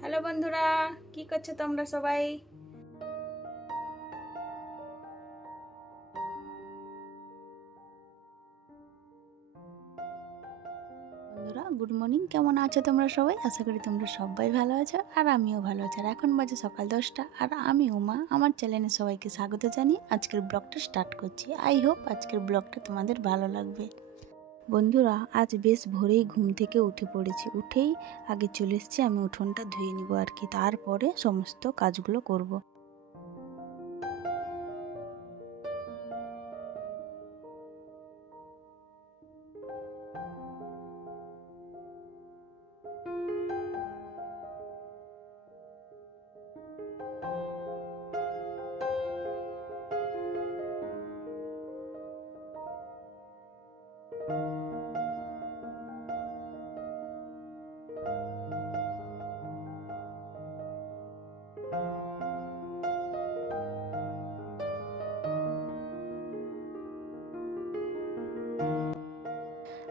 Hello বন্ধুরা, কি করছো তোমরা সবাই? বন্ধুরা গুড মর্নিং, কেমন আছো তোমরা সবাই? আশা করি তোমরা সবাই ভালো আছো আর আমিও ভালো আছি। আর এখন বাজে সকাল 10টা আর আমি উমা আমার চ্যানেলে সবাইকে স্বাগত জানিয়ে আজকের ব্লগটা স্টার্ট করছি। আই হোপ আজকের ব্লগটা তোমাদের ভালো লাগবে। বন্ধুরা আজ বেশ ভোরেই ঘুম থেকে উঠে পড়েছি। উঠেই আগে চলে এসেছি আমি উঠোনটা ধুয়ে নিব আর কি, তারপরে সমস্ত কাজগুলো করব।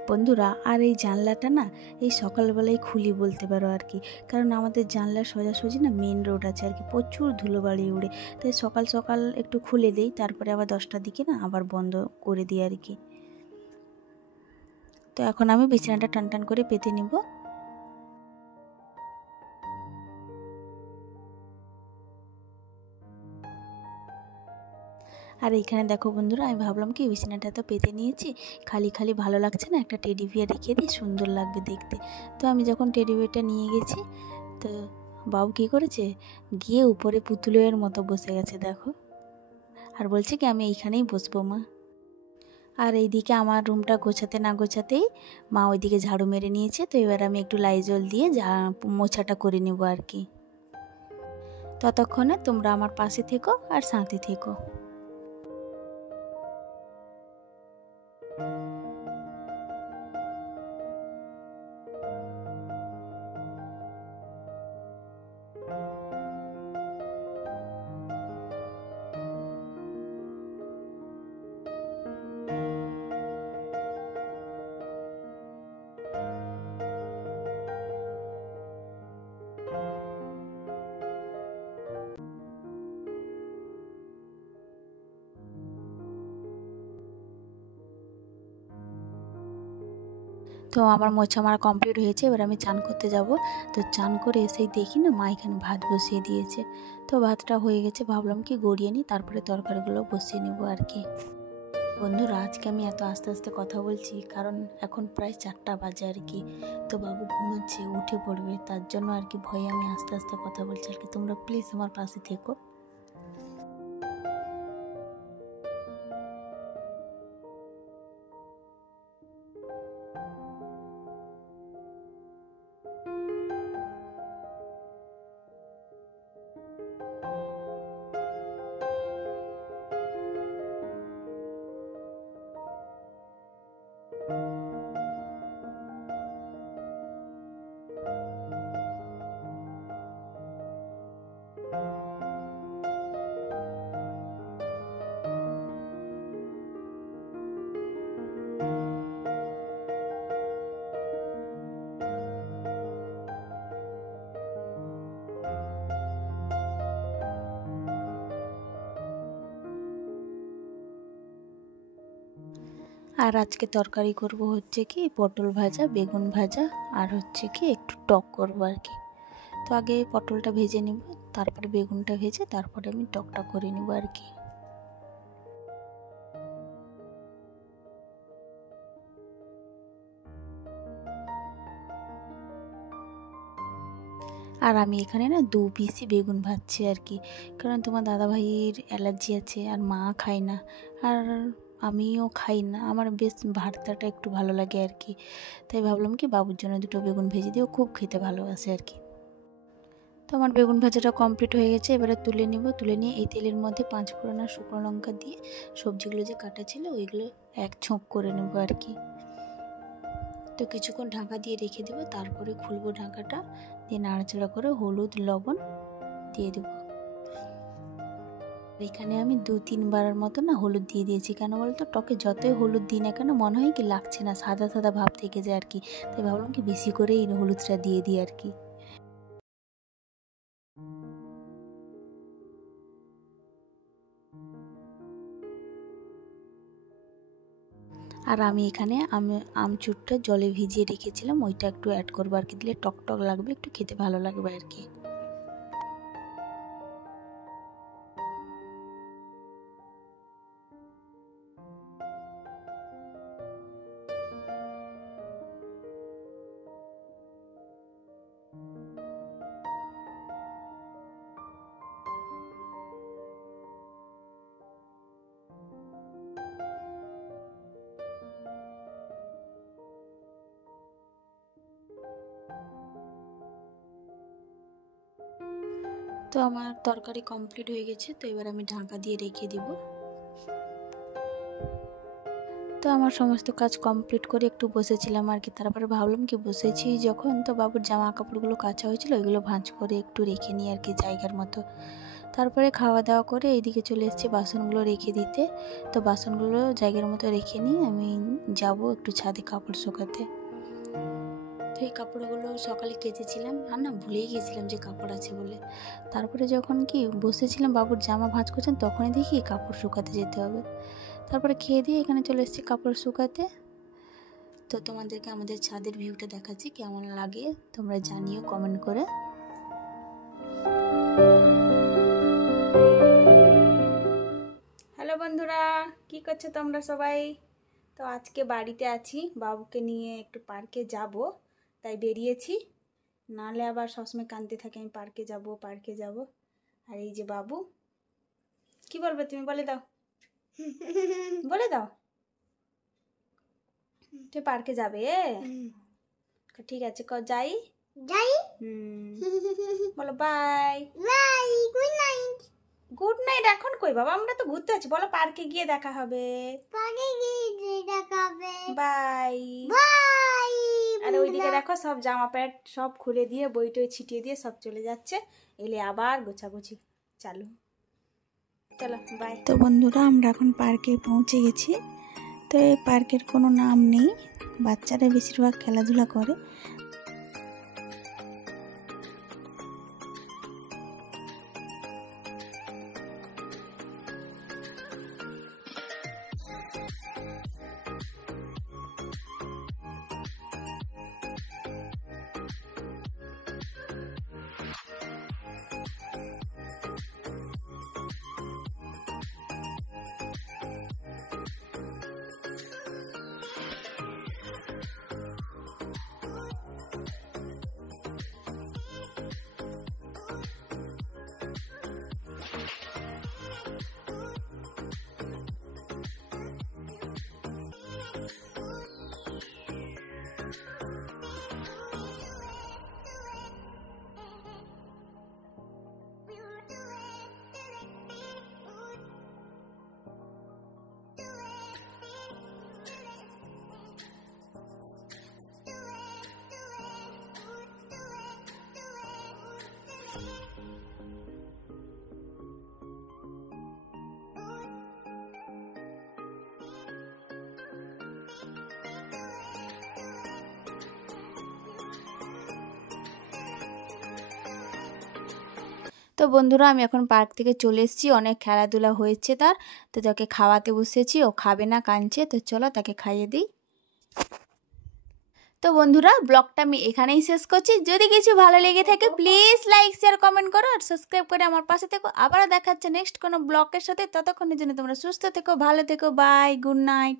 বন্ধুরা আর এই জানলাটা না এই সকালবেলায় খুলি বলতে পারো আর কি, কারণ আমাদের জানলার সোজাসুজি না মেন রোড আছে আর কি, প্রচুর ধুলোবালি উড়ে। তাই সকাল সকাল একটু খুলে দেই, তারপরে আবার 10টার দিকে না আবার বন্ধ করে দিই আর কি। তো এখন আমি বিছানাটা টান টান করে পেতে নিব। আর এইখানে দেখো বন্ধুরা, আমি ভাবলাম কি বিছানাটা তো পেতে নিয়েছি, খালি খালি ভালো লাগছে না, একটা টেডি বিয়ার রেখে দিই, সুন্দর লাগবে দেখতে। তো আমি যখন টেডি বিয়ারটা নিয়ে গেছি, তো বাবু কী করেছে, গিয়ে উপরে পুতুলের মতো বসে গেছে দেখো, আর বলছে কি আমি এইখানেই বসবো মা। আর এইদিকে আমার রুমটা গোছাতে না গোছাতেই মা ওইদিকে ঝাড়ু মেরে নিয়েছে। তো এবার আমি একটু লাইজল দিয়ে মোছাটা করে নেবো আর কি। ততক্ষণে তোমরা আমার পাশে থেকো আর সাথে থেকো। তো আমার মোছা মারা কমপ্লিট হয়েছে, এবার আমি চান করতে যাব। তো চান করে এসেই দেখি না মা এখানে ভাত বসিয়ে দিয়েছে। তো ভাতটা হয়ে গেছে, ভাবলাম কি গড়িয়ে নিই, তারপরে তরকারিগুলো বসিয়ে নেবো আর কি। বন্ধুরা আজকে আমি এত আস্তে আস্তে কথা বলছি কারণ এখন প্রায় 4টা বাজে আর কি। তো বাবু ঘুমাচ্ছে, উঠে পড়বে, তার জন্য আর কি ভয়ে আমি আস্তে আস্তে কথা বলছি আর কি। তোমরা প্লিজ আমার পাশে থেকো। আর আজকে তরকারি করব হচ্ছে কি পটল ভাজা, বেগুন ভাজা, আর হচ্ছে কি একটু টক করবো আর কি। তো আগে পটলটা ভেজে নিব, তারপরে বেগুনটা ভেজে তারপরে আমি টকটা করে নিব আর কি। আর আমি এখানে না 2 পিসই বেগুন ভাজছি আর কি, কারণ তোমার দাদাভাইয়ের অ্যালার্জি আছে আর মা খায় না, আর আমিও খাই না, আমার বেশ ভর্তাটা একটু ভালো লাগে আর কি। তাই ভাবলাম কি বাবুর জন্য 2টো বেগুন ভেজে দিও, খুব খেতে ভালোবাসে আর কি। তো আমার বেগুন ভাজাটা কমপ্লিট হয়ে গেছে, এবারে তুলে নিব। তুলে নিয়ে এই তেলের মধ্যে 5 ফোড়ন আর শুকনো লঙ্কা দিয়ে সবজিগুলো যে কাটা ছিল ওইগুলো এক ছোঁক করে নেব আর কি। তো কিছুক্ষণ ঢাকা দিয়ে রেখে দেবো, তারপরে খুলবো ঢাকাটা, দিয়ে নাড়াচাড়া করে হলুদ লবণ দিয়ে দেবো। এখানে আমি 2-3 বারের মতো না হলুদ দিয়ে দিয়েছি, কেন বলতো টকে যতই হলুদ দিই না কেন মনে হয় কি লাগছে না, সাদা সাদা ভাব থেকে যায় আর কি। তাই ভাবলাম কি বেশি করেই হলুদটা দিয়ে দিই আর কি। আর আমি এখানে আমচুরটা জলে ভিজিয়ে রেখেছিলাম, ওইটা একটু অ্যাড করবো আর কি, দিলে টক টক লাগবে, একটু খেতে ভালো লাগবে আর কি। তো আমার তরকারি কমপ্লিট হয়ে গেছে, তো এবার আমি ঢাকা দিয়ে রেখে দিব। তো আমার সমস্ত কাজ কমপ্লিট করে একটু বসেছিলাম আর কি, তারপরে ভাবলাম কি বসেছি যখন, তো বাবুর জামা কাপড়গুলো কাচা হয়েছিল, ওইগুলো ভাঁজ করে একটু রেখে নিই আর কি জায়গার মতো। তারপরে খাওয়া দাওয়া করে এইদিকে চলে এসেছি বাসনগুলো রেখে দিতে। তো বাসনগুলো জায়গার মতো রেখে নিই, আমি যাব একটু ছাদে কাপড় শুকাতে। তো এই কাপড়গুলো সকালে কেচেছিলাম, আর না ভুলেই গিয়েছিলাম যে কাপড় আছে বলে। তারপরে যখন কি বসেছিলাম বাবুর জামা ভাঁজ করছেন, তখনই দেখি কাপড় শুকাতে যেতে হবে। তারপরে খেয়ে দিয়ে এখানে চলে এসেছি কাপড় শুকাতে। তো তোমাদেরকে আমাদের ছাদের ভিউটা দেখাচ্ছি, কেমন লাগে তোমরা জানিও কমেন্ট করে। হ্যালো বন্ধুরা, কি করছো তোমরা সবাই? তো আজকে বাড়িতে আছি, বাবুকে নিয়ে একটু পার্কে যাব, তাই বেরিয়েছি। নাহলে আবার সবসময় কাঁদতে থাকে আমি পার্কে যাব পার্কে যাব। আর এই যে বাবু, কি বলবে তুমি, বলে দাও বলে দাও। তুই পার্কে যাবে? ঠিক আছে, যাই যাই। বলো bye bye, good night. Good night এখন কই বাবা, আমরা তো ঘুরতে আছি, বলো পার্কে গিয়ে দেখা হবে, পার্কে গিয়ে দেখা হবে, বাই বাই। আর ওইদিকে দেখো সব জামা প্যান্ট সব খুলে দিয়ে বই টই ছিটিয়ে দিয়ে সব চলে যাচ্ছে, এলে আবার গোছাগুছি চালু। চলো বাই। তো বন্ধুরা আমরা এখন পার্কে পৌঁছে গেছি। তো এই পার্কের কোনো নাম নেই, বাচ্চারা বেশিরভাগ খেলাধুলা করে। তো বন্ধুরা আমি এখন পার্ক থেকে চলে এসেছি, অনেক খেলাধুলা হয়েছে তার। তো তাকে খাওয়াতে বসেছি, ও খাবে না, কাঁদছে, তো চলো তাকে খাইয়ে দিই। তো বন্ধুরা ব্লগটা আমি এখানেই শেষ করছি। যদি কিছু ভালো লেগে থাকে প্লিজ লাইক শেয়ার কমেন্ট করো আর সাবস্ক্রাইব করে আমার পাশে থেকো। আবারও দেখাচ্ছে নেক্সট কোনো ব্লগের সাথে, ততক্ষণের জন্য তোমরা সুস্থ থেকো, ভালো থেকো, বাই, গুড নাইট।